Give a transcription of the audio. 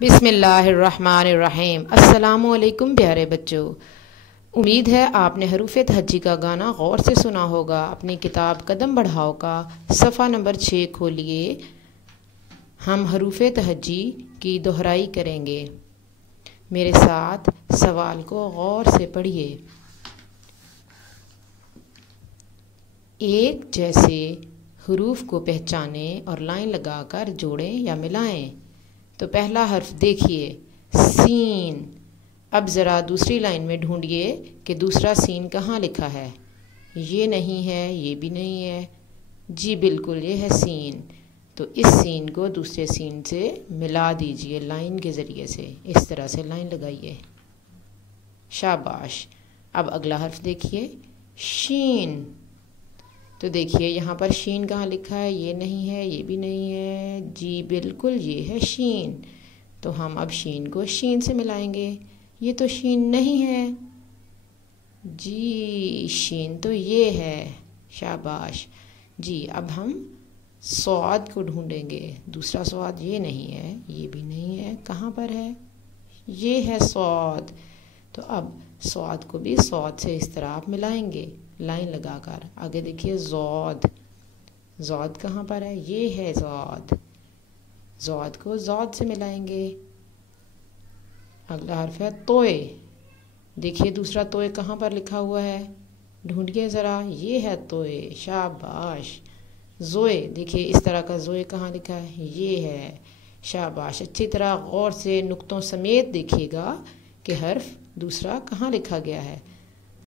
بسم اللہ الرحمن الرحیم۔ السلام علیکم پیارے بچوں، امید ہے آپ نے حروف تہجی کا گانا غور سے سنا ہوگا۔ اپنی کتاب قدم بڑھاؤ کا صفحہ نمبر 6 کھولیے، ہم حروف تہجی کی دہرائی کریں گے۔ میرے ساتھ سوال کو غور سے پڑھیے۔ ایک جیسے حروف کو پہچانیں اور لائن لگا کر جوڑیں یا ملائیں۔ تو پہلا حرف دیکھیے، سین۔ اب ذرا دوسری لائن میں ڈھونڈیے کہ دوسرا سین کہاں لکھا ہے۔ یہ نہیں ہے، یہ بھی نہیں ہے، جی بالکل یہ ہے سین۔ تو اس سین کو دوسرے سین سے ملا دیجئے لائن کے ذریعے سے، اس طرح سے لائن لگائیے، شاباش۔ اب اگلا حرف دیکھیے، شین۔ تو دیکھیے یہاں پر شین کہاں لکھا ہے، یہ نہیں ہے، یہ بھی نہیں ہے، جی بالکل یہ ہے شین۔ تو ہم اب شین کو شین سے ملائیں گے۔ یہ تو شین نہیں ہے، جی شین تو یہ ہے، شاباش جی۔ اب ہم صاد کو ڈھونڈیں گے۔ دوسرا صاد یہ نہیں ہے، یہ بھی نہیں ہے، کہاں پر ہے، یہ ہے صاد۔ تو اب صاد کو بھی صاد سے اس طرح آپ ملائیں گے لائن لگا کر۔ آگے دیکھیے زاد۔ زاد کہاں پر ہے، یہ ہے زاد۔ زاد کو زاد سے ملائیں گے۔ اگلا حرف ہے توئے۔ دیکھیے دوسرا توئے کہاں پر لکھا ہوا ہے، ڈھونڈیے ذرا، یہ ہے توئے، شاباش۔ زوئے، دیکھیے اس طرح کا زوئے کہاں لکھا ہے، یہ ہے، شاباش۔ اچھی طرح غور سے نقطوں سمیت دیکھیے گا کہ حرف دوسرا کہاں لکھا گیا ہے۔